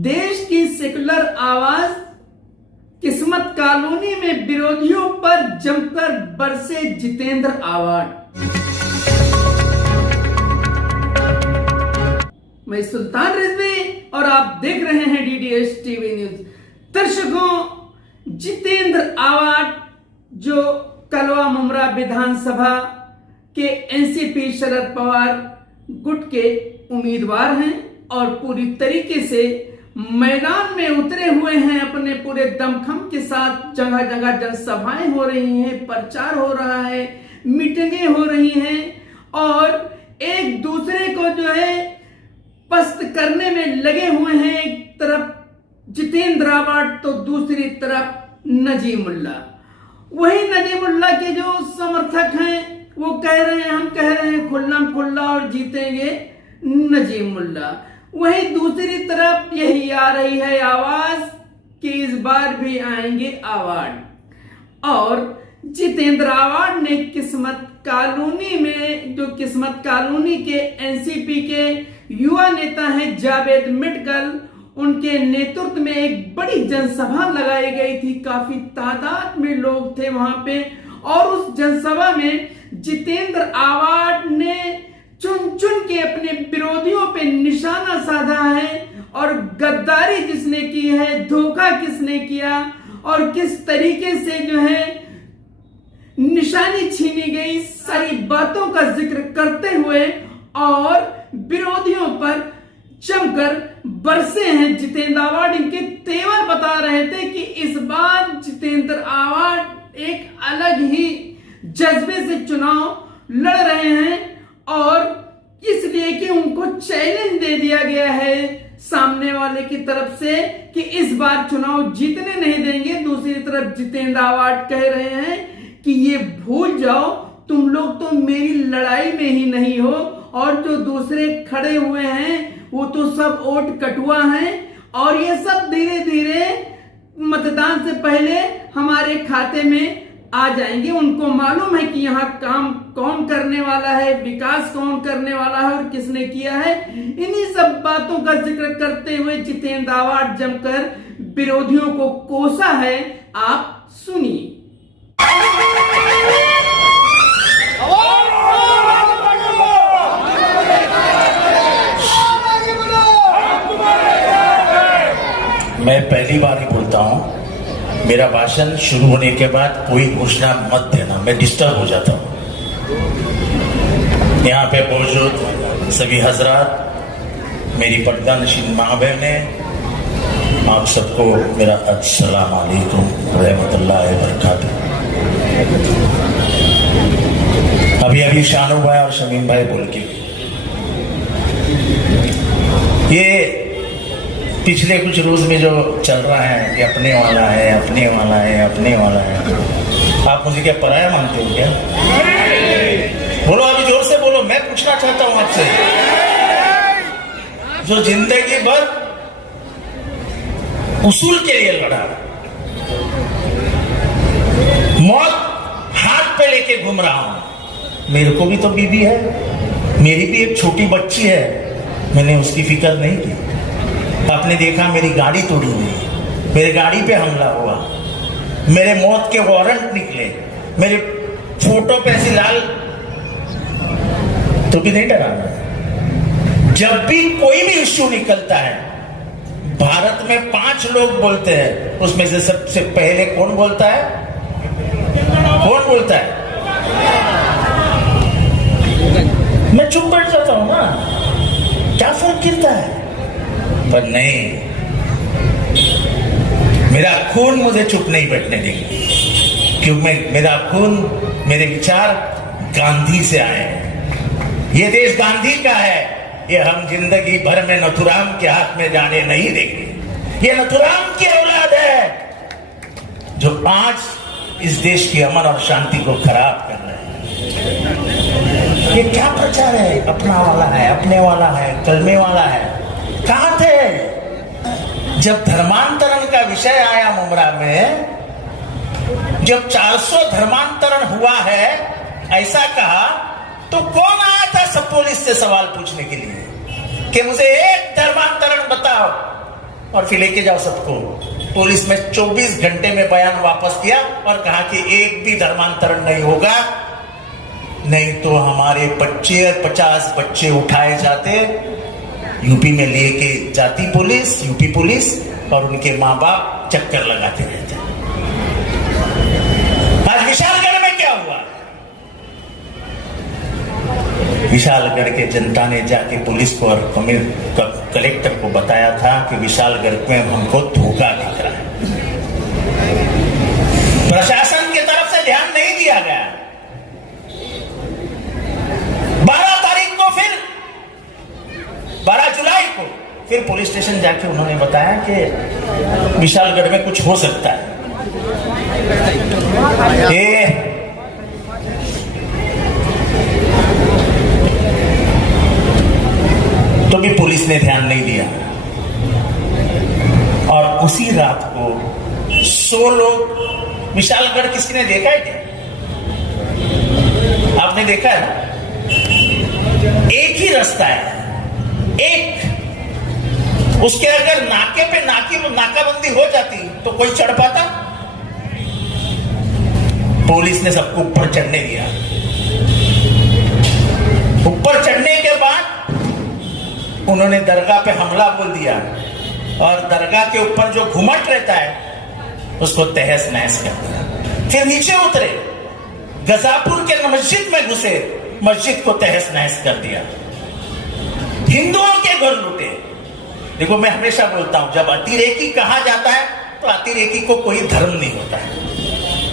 देश की सेकुलर आवाज किस्मत कॉलोनी में विरोधियों पर जमकर बरसे जितेंद्र अवार्ड। मैं सुल्तान रिजवी और आप देख रहे हैं डीडीएस टीवी न्यूज। दर्शकों, जितेंद्र अवार्ड जो कलवा मुमरा विधानसभा के एनसीपी शरद पवार गुट के उम्मीदवार हैं और पूरी तरीके से मैदान में उतरे हुए हैं। अपने पूरे दमखम के साथ जगह जगह जनसभाएं हो रही हैं, प्रचार हो रहा है, मीटिंगें हो रही हैं और एक दूसरे को जो है पस्त करने में लगे हुए हैं। एक तरफ जितेंद्र अवार्ड तो दूसरी तरफ नजीमुल्ला। वही नजीमुल्ला के जो समर्थक हैं वो कह रहे हैं, हम कह रहे हैं खुल्लम खुल्ला और जीतेंगे नजीमुल्ला। वही दूसरी तरफ यही आ रही है आवाज कि इस बार भी आएंगे अवार्ड। और जितेंद्र अवार्ड ने किस्मत कॉलोनी में, जो किस्मत कॉलोनी के एनसीपी के युवा नेता हैं जावेद मिटकल, उनके नेतृत्व में एक बड़ी जनसभा लगाई गई थी। काफी तादाद में लोग थे वहां पे और उस जनसभा में जितेंद्र अवार्ड ने चुन चुन के अपने विरोधियों पे निशाना साधा है और गद्दारी किसने की है, धोखा किसने किया और किस तरीके से जो है निशानी छीनी गई, सारी बातों का जिक्र करते हुए और विरोधियों पर जमकर बरसे हैं जितेंद्र अवार्ड। इनके तेवर बता रहे थे कि इस बार जितेंद्र अवार्ड एक अलग ही जज्बे से चुनाव लड़ रहे हैं और इसलिए कि उनको चैलेंज दे दिया गया है सामने वाले की तरफ से कि इस बार चुनाव जीतने नहीं देंगे। दूसरी तरफ जितेंद्र अवार्ड कह रहे हैं कि ये भूल जाओ, तुम लोग तो मेरी लड़ाई में ही नहीं हो और जो दूसरे खड़े हुए हैं वो तो सब वोट कटुआ हैं और ये सब धीरे धीरे मतदान से पहले हमारे खाते में आ जाएंगे। उनको मालूम है कि यहाँ काम कौन करने वाला है, विकास कौन करने वाला है और किसने किया है। इन्हीं सब बातों का जिक्र करते हुए जितेंद्र अवार्ड जमकर विरोधियों को कोसा है। आप सुनिए। मैं पहली बार ही बोलता हूं, मेरा भाषण शुरू होने के बाद कोई घोषणा मत देना, मैं डिस्टर्ब हो जाता हूं। यहाँ पे मौजूद सभी हजरात, मेरी पर्दानशीन माँ बहनें, आप सबको मेरा अस्सलाम वालेकुम रहमतुल्लाहि व बरकातुहू। अभी अभी शानू भाई और शमीम भाई बोल के ये पिछले कुछ रोज में जो चल रहा है कि अपने वाला है, अपने वाला है, अपने वाला है, आप मुझे क्या पराया मानते हो क्या? बोलो, अभी जोर से बोलो। मैं पूछना चाहता हूं आपसे, जो जिंदगी भर उसूल के लिए लड़ा, मौत हाथ पे लेके घूम रहा हूं, मेरे को भी तो बीवी है, मेरी भी एक छोटी बच्ची है, मैंने उसकी फिक्र नहीं की। आपने देखा मेरी गाड़ी तोड़ी गई, मेरे गाड़ी पे हमला हुआ, मेरे मौत के वारंट निकले, मेरे फोटो पे ऐसी लाल, तो भी नहीं डरा। जब भी कोई भी इश्यू निकलता है, भारत में 5 लोग बोलते हैं, उसमें से सबसे पहले कौन बोलता है? कौन बोलता है? मैं चुप बैठ जाता हूं ना, क्या फर्क गिरता है? पर नहीं, मेरा खून मुझे चुप नहीं बैठने देगा, क्योंकि मेरा खून, मेरे विचार गांधी से आए हैं। ये देश गांधी का है, ये हम जिंदगी भर में नथुराम के हाथ में जाने नहीं देंगे। ये नथुराम की औलाद है जो आज इस देश की अमन और शांति को खराब कर रहे हैं। ये क्या प्रचार है? अपना वाला है, अपने वाला है, कलमे वाला है। कहां थे जब धर्मांतरण का विषय आया मुमरा में? जब 400 धर्मांतरण हुआ है ऐसा कहा तो कौन आया था सब पुलिस से सवाल पूछने के लिए कि मुझे एक धर्मांतरण बताओ? और फिर लेके जाओ सबको। पुलिस में 24 घंटे में बयान वापस किया और कहा कि एक भी धर्मांतरण नहीं होगा, नहीं तो हमारे 50 बच्चे उठाए जाते, यूपी में लेके जाती पुलिस, यूपी पुलिस, और उनके माँ बाप चक्कर लगाते रहते। आज विशालगढ़ में क्या हुआ? विशालगढ़ के जनता ने जाके पुलिस को और कलेक्टर को बताया था कि विशालगढ़ में हमको धोखा दिख रहा है। प्रशासन की तरफ से ध्यान नहीं दिया गया। 12 जुलाई को फिर पुलिस स्टेशन जाके उन्होंने बताया कि विशालगढ़ में कुछ हो सकता है। तो भी पुलिस ने ध्यान नहीं दिया और उसी रात को 100 लोग, विशालगढ़ किसी ने देखा है क्या? आपने देखा है? एक ही रास्ता है, एक, उसके अगर नाके पे नाकाबंदी हो जाती तो कोई चढ़ पाता? पुलिस ने सबको ऊपर चढ़ने दिया। ऊपर चढ़ने के बाद उन्होंने दरगाह पे हमला बोल दिया और दरगाह के ऊपर जो घुमट रहता है उसको तहस नहस कर दिया। फिर नीचे उतरे, गजापुर के मस्जिद में घुसे, मस्जिद को तहस नहस कर दिया, हिंदुओं के घर लूटे। देखो, मैं हमेशा बोलता हूं, जब अतिरेकी कहा जाता है तो अतिरेकी को कोई धर्म नहीं होता है,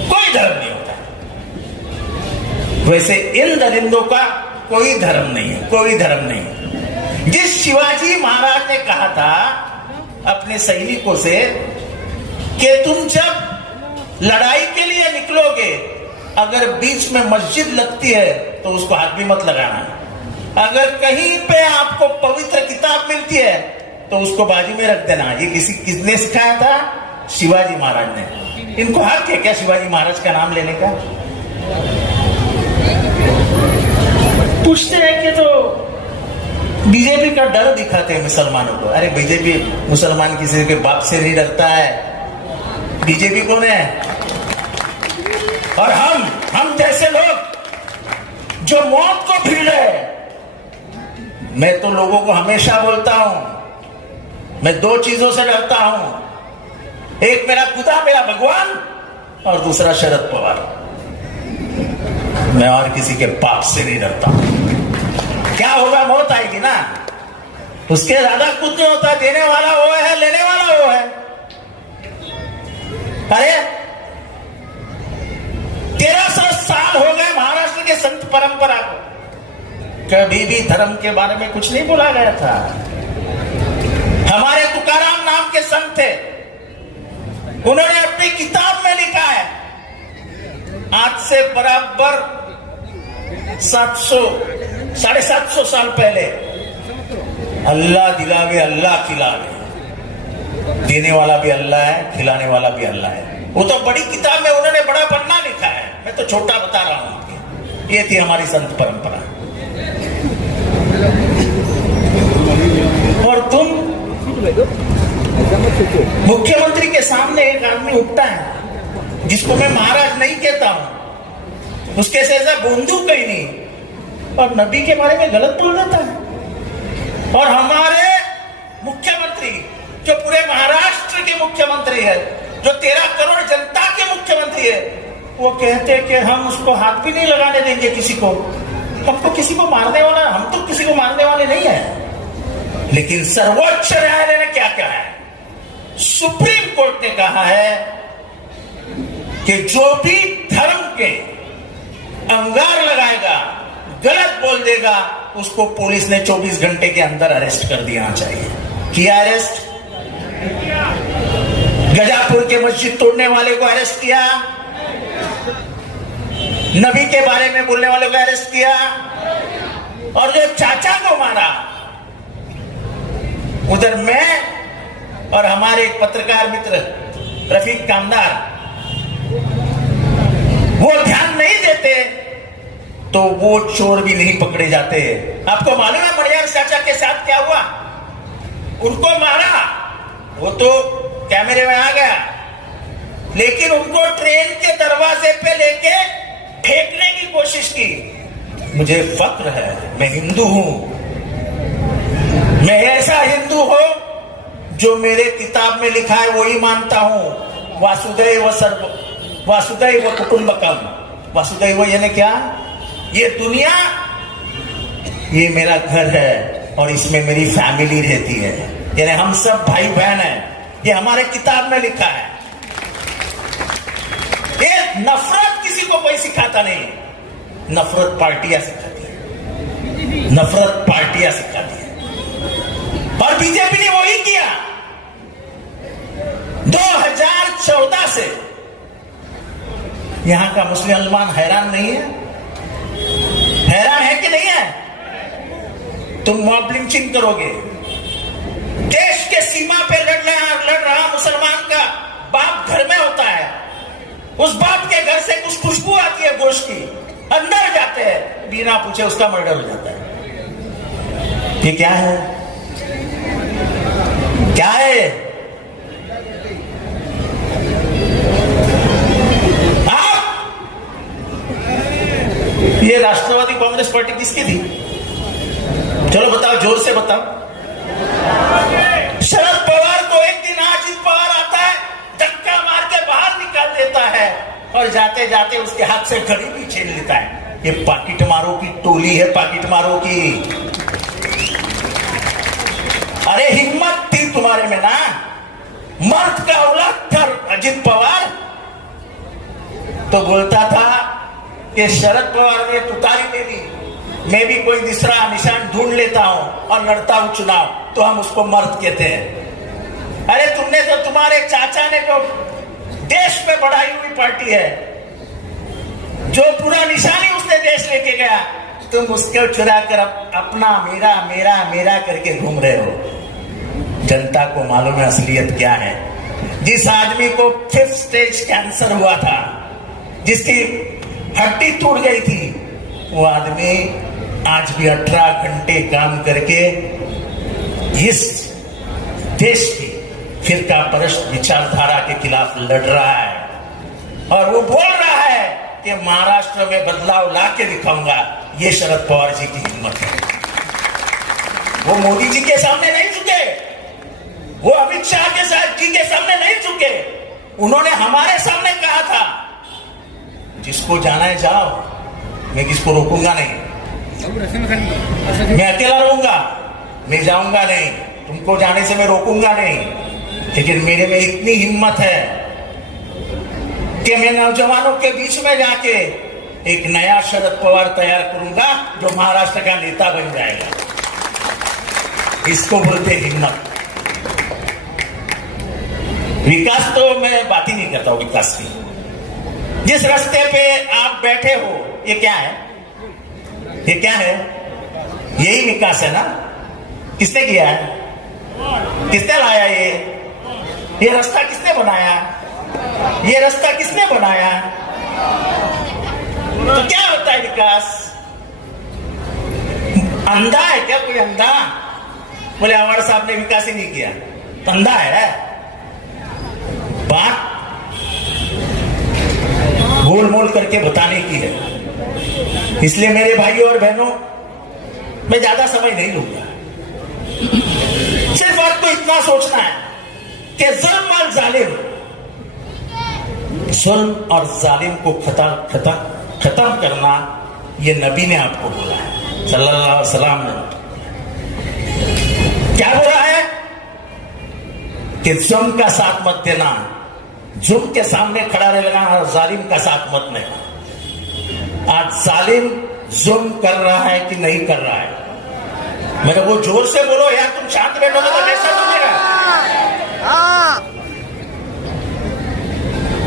कोई धर्म नहीं होता है। वैसे इन दरिंदों का कोई धर्म नहीं है, कोई धर्म नहीं। जिस शिवाजी महाराज ने कहा था अपने सैनिकों से कि तुम जब लड़ाई के लिए निकलोगे, अगर बीच में मस्जिद लगती है तो उसको हाथ भी मत लगाना, अगर कहीं पे आपको पवित्र किताब मिलती है तो उसको बाजू में रख देना। ये किसने सिखाया था? शिवाजी महाराज ने। इनको हक है क्या शिवाजी महाराज का नाम लेने का? पूछते हैं कि तो बीजेपी का डर दिखाते हैं मुसलमानों को। अरे बीजेपी, मुसलमान किसी के बाप से नहीं डरता है। बीजेपी कौन है? और हम जैसे लोग जो मौत को भिड़ रहे। मैं तो लोगों को हमेशा बोलता हूं, मैं 2 चीजों से डरता हूं, एक मेरा खुदा, मेरा भगवान, और दूसरा शरद पवार। मैं और किसी के बाप से नहीं डरता। क्या होगा? मौत आएगी ना, उसके ज्यादा कुछ नहीं होता। देने वाला वो है, लेने वाला वो है। अरे 1300 साल हो गए महाराष्ट्र के संत परंपरा को, कभी भी धर्म के बारे में कुछ नहीं बोला गया था। हमारे तुकाराम नाम के संत थे, उन्होंने अपनी किताब में लिखा है, आज से बराबर 750 साल पहले, अल्लाह दिलावे अल्लाह खिलावे। देने वाला भी अल्लाह है, खिलाने वाला भी अल्लाह है। वो तो बड़ी किताब में उन्होंने बड़ा पन्ना लिखा है, मैं तो छोटा बता रहा हूं। ये थी हमारी संत परंपरा। और तुम, मुख्यमंत्री के सामने एक आदमी उठता है जिसको मैं महाराज नहीं कहता हूं, उसके से बंदूक कहीं नहीं, और नबी के बारे में गलत बोल देता है। और हमारे मुख्यमंत्री जो पूरे महाराष्ट्र के मुख्यमंत्री है, जो 13 करोड़ जनता के मुख्यमंत्री है, वो कहते हैं कि हम उसको हाथ भी नहीं लगाने देंगे किसी को। हमको किसी को मारने वाला, हम तो किसी को मारने वाले नहीं है। लेकिन सर्वोच्च न्यायालय ने क्या कहा है? सुप्रीम कोर्ट ने कहा है कि जो भी धर्म के अंगार लगाएगा, गलत बोल देगा, उसको पुलिस ने 24 घंटे के अंदर अरेस्ट कर देना चाहिए। किया अरेस्ट? गजापुर के मस्जिद तोड़ने वाले को अरेस्ट किया, नबी के बारे में बोलने वाले को अरेस्ट किया, और जो चाचा को मारा, उधर मैं और हमारे एक पत्रकार मित्र रफीक कामदार, वो ध्यान नहीं देते तो वो चोर भी नहीं पकड़े जाते। आपको मालूम है मणियार चाचा के साथ क्या हुआ? उनको मारा वो तो कैमरे में आ गया, लेकिन उनको ट्रेन के दरवाजे पे लेके फेंकने की कोशिश की। मुझे फक्र है, मैं हिंदू हूं, मैं ऐसा हिंदू हूं जो मेरे किताब में लिखा है वही मानता हूं। वासुदैव कुटुंबकम। वासुदैव यानी क्या? ये दुनिया, ये मेरा घर है और इसमें मेरी फैमिली रहती है, यानी हम सब भाई बहन हैं। ये हमारे किताब में लिखा है। ये नफरत किसी को कोई सिखाता नहीं, नफरत पार्टियां सिखाती है, नफरत पार्टियां सिखाती है। और बीजेपी ने वही किया। 2014 से यहां का मुसलमान हैरान नहीं है? हैरान है कि नहीं है? तुम मॉब लिंचिंग करोगे। देश के सीमा पे लड़ रहा मुसलमान का बाप घर में होता है, उस बाप के घर से कुछ खुशबू आती है गोश्त की, अंदर जाते हैं, बिना पूछे उसका मर्डर हो जाता है। ये क्या है? क्या है? ये राष्ट्रवादी कांग्रेस पार्टी किसकी थी? चलो बताओ, जोर से बताओ। शरद पवार को एक दिन अजित पवार आता है, धक्का मार के बाहर निकाल देता है और जाते जाते उसके हाथ से घड़ी भी छीन लेता है। ये पाकिट मारो की टोली है, पाकिट मारो की। अरे हिम्मत थी तुम्हारे में ना, मर्द का औलाद था अजित पवार, तो बोलता था कि शरद पवार ने तुतारी ले ली, मैं भी कोई दूसरा निशान ढूंढ लेता हूं और लड़ता हूं चुनाव, तो हम उसको मर्द कहते हैं। अरे तुमने तो, तुम्हारे चाचा ने जो देश में बढ़ाई हुई पार्टी है, जो पूरा निशानी उसने देश लेके गया, तुम उसको चुरा कर अपना मेरा मेरा मेरा करके घूम रहे हो। जनता को मालूम है असलियत क्या है। जिस आदमी को 5th स्टेज कैंसर हुआ था, जिसकी हड्डी टूट गई थी, वो आदमी आज भी 18 घंटे काम करके इस देश की फिरका परस्त विचारधारा के खिलाफ लड़ रहा है और वो बोल रहा है कि महाराष्ट्र में बदलाव ला के दिखाऊंगा। ये शरद पवार जी की हिम्मत है। वो मोदी जी के सामने नहीं झुके, वो अमित शाह के साथ जी के सामने नहीं झुके। उन्होंने हमारे सामने कहा था, जिसको जाना है जाओ, मैं किसको रोकूंगा नहीं, मैं अकेला रहूंगा, मैं जाऊंगा नहीं, तुमको जाने से मैं रोकूंगा नहीं। लेकिन मेरे में इतनी हिम्मत है कि मैं नौजवानों के बीच में जाके एक नया शरद पवार तैयार करूंगा जो महाराष्ट्र का नेता बन जाएगा। इसको बोलते हिम्मत। विकास तो मैं बात ही नहीं करता हूं विकास की। जिस रास्ते पे आप बैठे हो, ये क्या है? ये क्या है? यही विकास है ना? किसने किया है? किसने लाया ये रास्ता किसने बनाया? ये रास्ता किसने बनाया? तो क्या होता है विकास? अंधा है क्या कोई? अंधा बोले हमारे साहब ने विकास ही नहीं किया, तो अंधा है। बात गोल मोल करके बताने की है। इसलिए मेरे भाइयों और बहनों, मैं ज्यादा समय नहीं लूंगा। सिर्फ आपको इतना सोचना है कि जुल्म और जालिम को खत्म करना, ये नबी ने आपको बोला है, सल्लल्लाहु अलैहि वसल्लम ने। क्या बोला है? कि जुल्म का साथ मत देना, जुल्म के सामने खड़ा रहना और जालिम का साथ मत देना। आज जालिम जुल्म कर रहा है कि नहीं कर रहा है? मेरे वो जोर से बोलो यार, तुम शांत बैठोगे तो कैसा सुनेगा?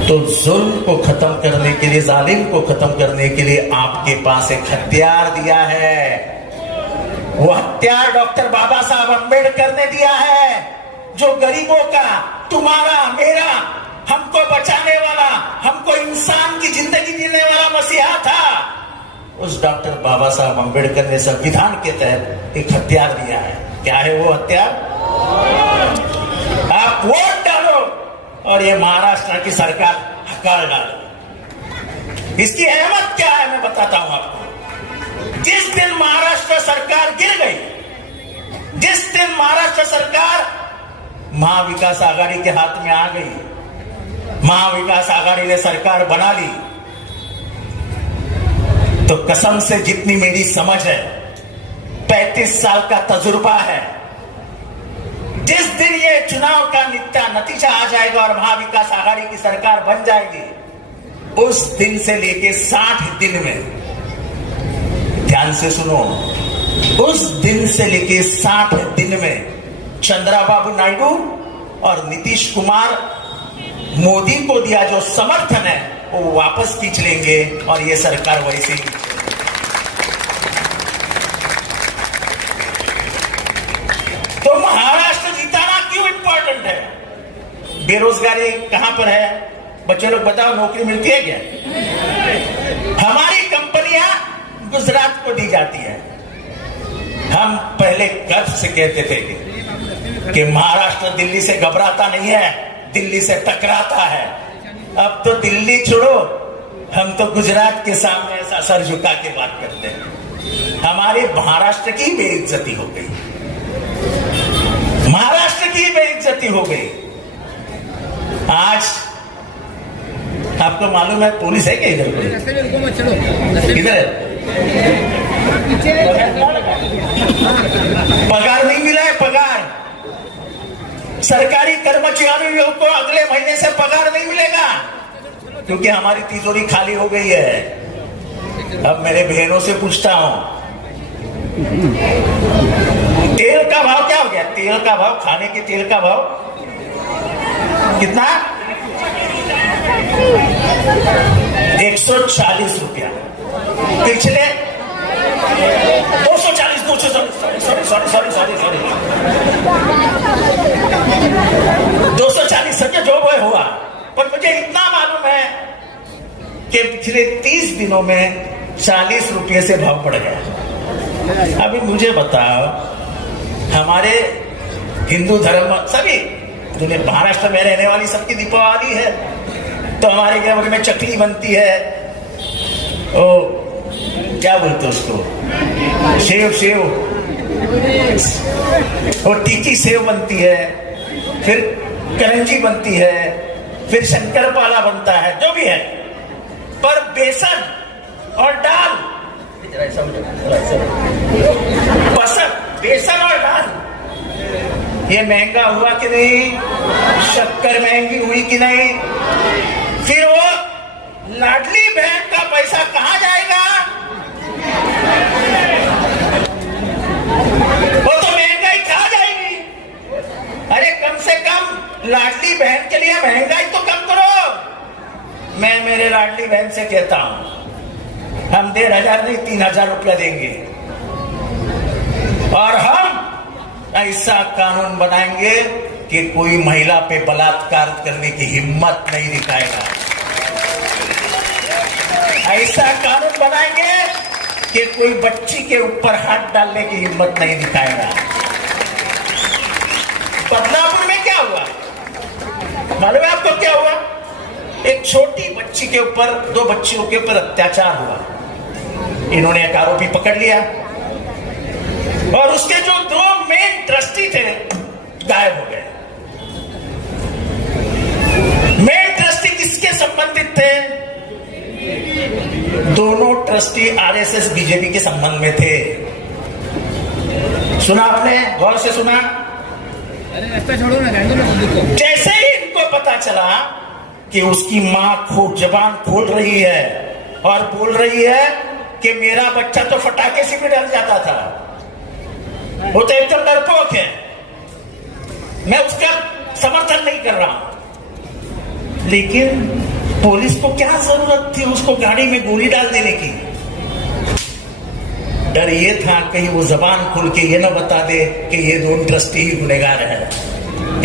तो जुल्म को खत्म करने के लिए, जालिम को खत्म करने के लिए आपके पास एक हथियार दिया है। वो हथियार डॉक्टर बाबा साहब अम्बेडकर ने दिया है, जो गरीबों का, तुम्हारा, मेरा, हमको बचाने वाला, हमको इंसान की जिंदगी जीने वाला मसीहा था। उस डॉक्टर बाबा साहब अम्बेडकर ने संविधान के तहत एक हथियार दिया है। क्या है वो हथियार? आप आप वोट डालो और ये महाराष्ट्र की सरकार हकार डालो। इसकी अहमियत क्या है मैं बताता हूं आपको। जिस दिन महाराष्ट्र सरकार गिर गई, जिस दिन महाराष्ट्र सरकार महाविकास आघाड़ी के हाथ में आ गई, महाविकास आघाड़ी ने सरकार बना ली, तो कसम से जितनी मेरी समझ है, 35 साल का तजुर्बा है, जिस दिन ये चुनाव का नतीजा आ जाएगा और महाविकास आघाड़ी की सरकार बन जाएगी, उस दिन से लेके 60 दिन में, ध्यान से सुनो, उस दिन से लेके 60 दिन में चंद्रबाबू नायडू और नीतीश कुमार मोदी को दिया जो समर्थन है वो वापस खींच लेंगे और ये सरकार वैसी। तो महाराष्ट्र जिताना क्यों इंपॉर्टेंट है? बेरोजगारी कहां पर है? बच्चे लोग बताओ, नौकरी मिलती है क्या? हमारी कंपनियां गुजरात को दी जाती है। हम पहले गर्व से कहते थे कि महाराष्ट्र दिल्ली से घबराता नहीं है, दिल्ली से टकराता है। अब तो दिल्ली छोड़ो, हम तो गुजरात के सामने ऐसा सर झुका के बात करते हैं। हमारे महाराष्ट्र की बेइज्जती हो गई, महाराष्ट्र की बेइज्जती हो गई। आज आपको मालूम है पुलिस है क्या इधर? इधर पगार नहीं मिला है, पगार सरकारी कर्मचारियों को अगले महीने से पगार नहीं मिलेगा क्योंकि हमारी तिजोरी खाली हो गई है। अब मेरे बहनों से पूछता हूं, तेल का भाव क्या हो गया? तेल का भाव, खाने के तेल का भाव कितना? 140 रुपया। पिछले 240, 240 सके जो वो हुआ। पर मुझे इतना मालूम है कि पिछले 30 दिनों में 40 रुपये से भाव बढ़ गया। अभी मुझे बताओ, हमारे हिंदू धर्म सभी दुनिया, महाराष्ट्र में रहने वाली सबकी दीपावली है, तो हमारे घर में चकली बनती है, ओ क्या बोलते उसको, सेव और टीकी सेव बनती है, फिर करंजी बनती है, फिर शंकरपाला बनता है, जो भी है। पर बेसन और दाल, बेसन और दाल ये महंगा हुआ कि नहीं? शक्कर महंगी हुई कि नहीं? फिर वो लाडली बहन का पैसा कहां जाएगा? वो तो महंगाई खा जाएगी। अरे कम से कम लाडली बहन के लिए महंगाई तो कम करो। मैं मेरे लाडली बहन से कहता हूं, हम 1,500 नहीं 3,000 रुपया देंगे और हम ऐसा कानून बनाएंगे कि कोई महिला पे बलात्कार करने की हिम्मत नहीं दिखाएगा। ऐसा कानून बनाएंगे कि कोई बच्ची के ऊपर हाथ डालने की हिम्मत नहीं दिखाएगा। बदलापुर में क्या हुआ मालूम है आपको? क्या हुआ? एक छोटी बच्ची के ऊपर, 2 बच्चियों के ऊपर अत्याचार हुआ। इन्होंने एक आरोपी पकड़ लिया और उसके जो 2 मेन ट्रस्टी थे गायब हो गए। मेन ट्रस्टी किसके संबंधित थे? दोनों ट्रस्टी आरएसएस बीजेपी के संबंध में थे। सुना आपने? गौर से सुना? रास्ता छोड़ो ना, जैसे ही इनको पता चला कि उसकी मां जबान खोल रही है और बोल रही है कि मेरा बच्चा तो फटाके से भी डर जाता था, वो तो एकदम डरपोक है, मैं उसका समर्थन नहीं कर रहा हूं, लेकिन पुलिस को क्या जरूरत थी उसको गाड़ी में गोली डाल देने की? डर ये था कहीं वो जबान खोल के ये ना बता दे कि ये 2 ट्रस्टी ही गुनहगार है,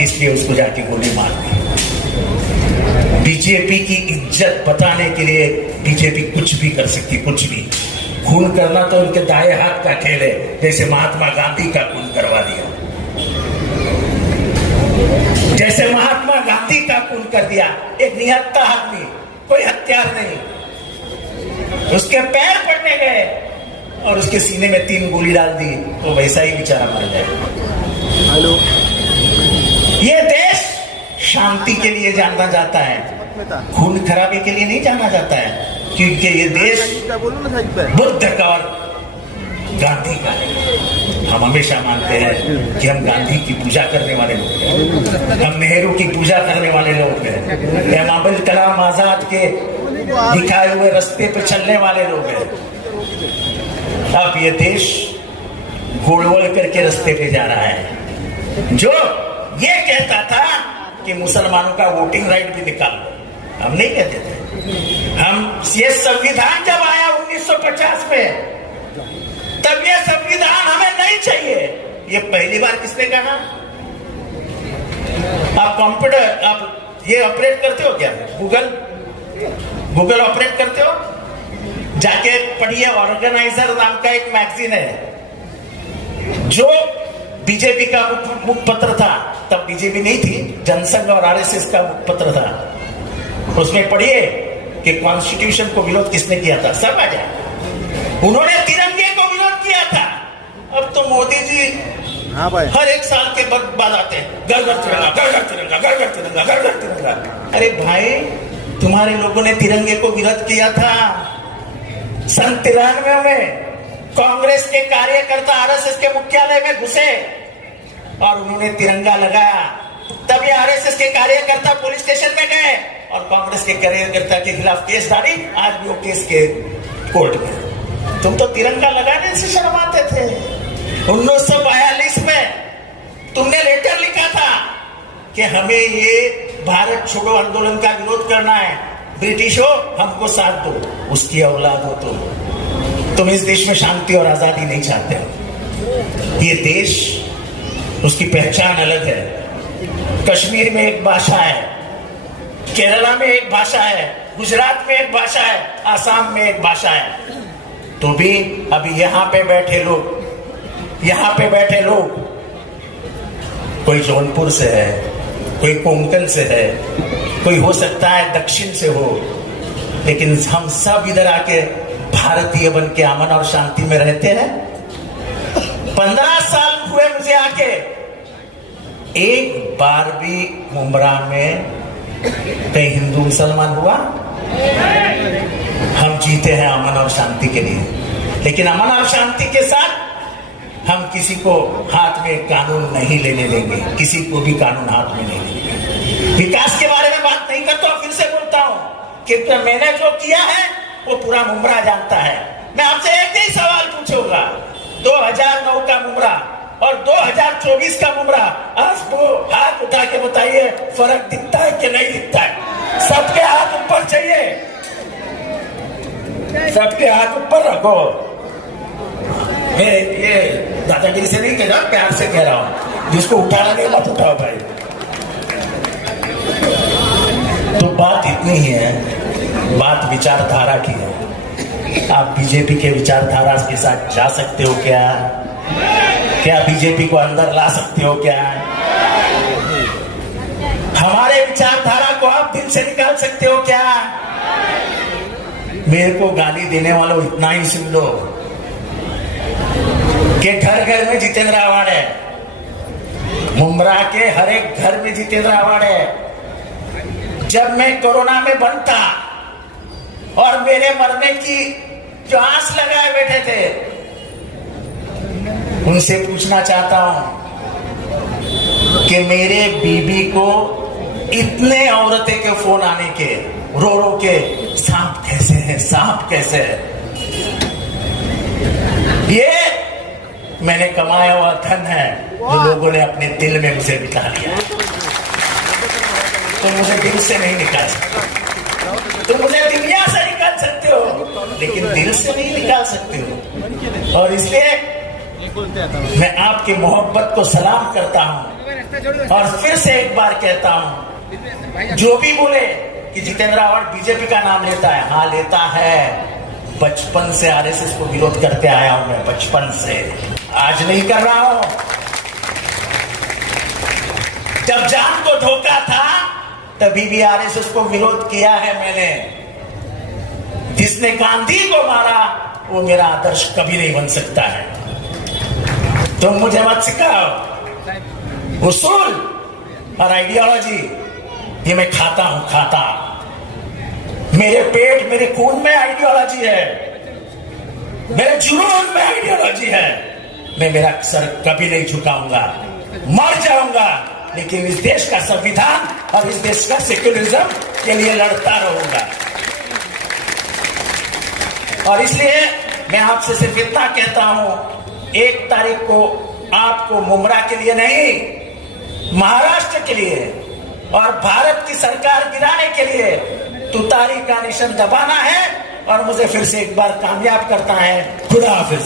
इसलिए उसको जाके गोली मार दी। बीजेपी की इज्जत बताने के लिए बीजेपी कुछ भी कर सकती, कुछ भी। खून करना तो उनके दाएं हाथ का खेल है, जैसे महात्मा गांधी का खून करवा दिया, जैसे जैसे महात्मा गांधी का खून कर दिया, एक निहत्था आदमी, कोई हथियार नहीं, उसके पैर पड़ने गए और उसके सीने में 3 गोली डाल दी, तो वैसा ही बेचारा मर जाए। हेलो, ये देश शांति के लिए जाना जाता है, खून खराबे के लिए नहीं जाना जाता है, क्योंकि ये देश बोलो ना साइड पे। बुद्ध का और गांधी का है। हम हमेशा मानते हैं कि हम गांधी की पूजा करने वाले लोग हैं, हम नेहरू की पूजा करने वाले लोग हैं, हम अब्दुल कलाम आजाद के दिखाए हुए रास्ते पे चलने वाले लोग हैं। अब ये देश गोलवोल करके रास्ते पे जा रहा है। जो ये कहता था कि मुसलमानों का वोटिंग राइट भी निकाल लो, हम नहीं कहते थे। हम ये संविधान जब आया 1950 में, तब ये संविधान हमें नहीं चाहिए, ये पहली बार किसने कहा? आप कंप्यूटर, आप ये ऑपरेट करते हो क्या? गूगल ऑपरेट करते हो? जाके पढ़िए, ऑर्गेनाइजर नाम का एक मैगजीन है, जो बीजेपी का मुखपत्र था, तब बीजेपी नहीं थी, जनसंघ और आरएसएस का मुखपत्र था। उसमें पढ़िए कि कॉन्स्टिट्यूशन को विरोध किसने किया था, सब आ जाए। उन्होंने तिरंगे को विरोध किया था। अब तो मोदी जी हाँ भाई, हर एक साल के बाद आते हैं, घर घर तिरंगा, घर घर तिरंगा, घर घर तिरंगा, घर घर तिरंगा। अरे भाई, तुम्हारे लोगों ने तिरंगे को विरोध किया था सन 93 में। कांग्रेस के कार्यकर्ता आरएसएस के मुख्यालय में घुसे और उन्होंने तिरंगा लगाया, तब ये आरएसएस के कार्यकर्ता पुलिस स्टेशन में गए और कांग्रेस के कार्यकर्ता के खिलाफ केस डाली। आज भी वो केस के कोर्ट में। तुम तो तिरंगा लगाने से शर्माते थे। 1942 में तुमने लेटर लिखा था कि हमें ये भारत छोड़ो आंदोलन का विरोध करना है, ब्रिटिशों हमको साथ दो। उसकी औलाद हो तुम इस देश में शांति और आजादी नहीं चाहते हो। ये देश, उसकी पहचान अलग है। कश्मीर में एक भाषा है, केरला में एक भाषा है, गुजरात में एक भाषा है, आसाम में एक भाषा है। तो भी अभी यहाँ पे बैठे लोग, कोई जौनपुर से है, कोई कोंकण से है, कोई हो सकता है दक्षिण से हो, लेकिन हम सब इधर आके भारतीय बन के अमन और शांति में रहते हैं। 15 साल हुए मुझे आके, एक बार भी मुमरा में कहीं हिंदू मुसलमान हुआ? हम जीते हैं अमन और शांति के लिए, लेकिन अमन और शांति के साथ हम किसी को हाथ में कानून नहीं लेने देंगे, किसी को भी कानून हाथ में नहीं लेंगे। विकास के बारे में बात नहीं करता हूं, फिर से बोलता हूं कि मैंने जो किया है वो पूरा मुमरा जानता है। मैं आपसे एक ही सवाल पूछूंगा, 2009 का मुमरा और 2024 का मुमरा, आज वो हाथ उठा के बताइए, फर्क दिखता है कि नहीं दिखता है? सबके हाथ ऊपर चाहिए, सबके हाथ ऊपर रखो। मैं ये दादागिरी से नहीं कह रहा, प्यार से कह रहा हूं। जिसको उठाना नहीं मत उठाओ भाई। तो बात इतनी ही है, बात विचारधारा की है। आप बीजेपी के विचारधारा के साथ जा सकते हो क्या? क्या बीजेपी को अंदर ला सकते हो क्या? हमारे विचारधारा को आप दिल से निकाल सकते हो क्या? मेरे को गाली देने वालों इतना ही सुन लो कि घर घर में जितेंद्र अवार्ड है, मुमरा के हर एक घर में जितेंद्र अवार्ड है। जब मैं कोरोना में बंद था और मेरे मरने की जो आस लगाए बैठे थे, उनसे पूछना चाहता हूं कि मेरे बीबी को इतने औरतें के फोन आने के, रो रो के, सांप कैसे है, सांप कैसे है। ये मैंने कमाया हुआ धन है जो लोगों ने अपने दिल में मुझे बिठा लिया। तो मुझे दिल से नहीं निकाल सकते, तो मुझे दुनिया से निकाल सकते हो, लेकिन दिल से नहीं निकाल सकते हो। और इसलिए मैं आपकी मोहब्बत को सलाम करता हूं और फिर से एक बार कहता हूं, जो भी बोले कि जितेंद्र अवार्ड बीजेपी का नाम लेता है, हाँ लेता है। बचपन से आरएसएस को विरोध करते आया हूं मैं, बचपन से, आज नहीं कर रहा हूं। जब जान को धोखा था तभी भी आरएसएस को विरोध किया है मैंने। जिसने गांधी को मारा वो मेरा आदर्श कभी नहीं बन सकता है। तुम मुझे मत सिखाओ उसूल और आइडियोलॉजी, ये मैं खाता हूं, खाता। मेरे पेट मेरे खून में आइडियोलॉजी है, मेरे जुनून में आइडियोलॉजी है। मैं मेरा सर कभी नहीं झुकाऊंगा, मर जाऊंगा, लेकिन इस देश का संविधान और इस देश का सेक्युलरिज्म के लिए लड़ता रहूंगा। और इसलिए मैं आपसे सिर्फ इतना कहता हूं, 1 तारीख को आपको मुमरा के लिए नहीं, महाराष्ट्र के लिए और भारत की सरकार गिराने के लिए तुतारी का निशान दबाना है और मुझे फिर से एक बार कामयाब करता है। खुदा हाफिज।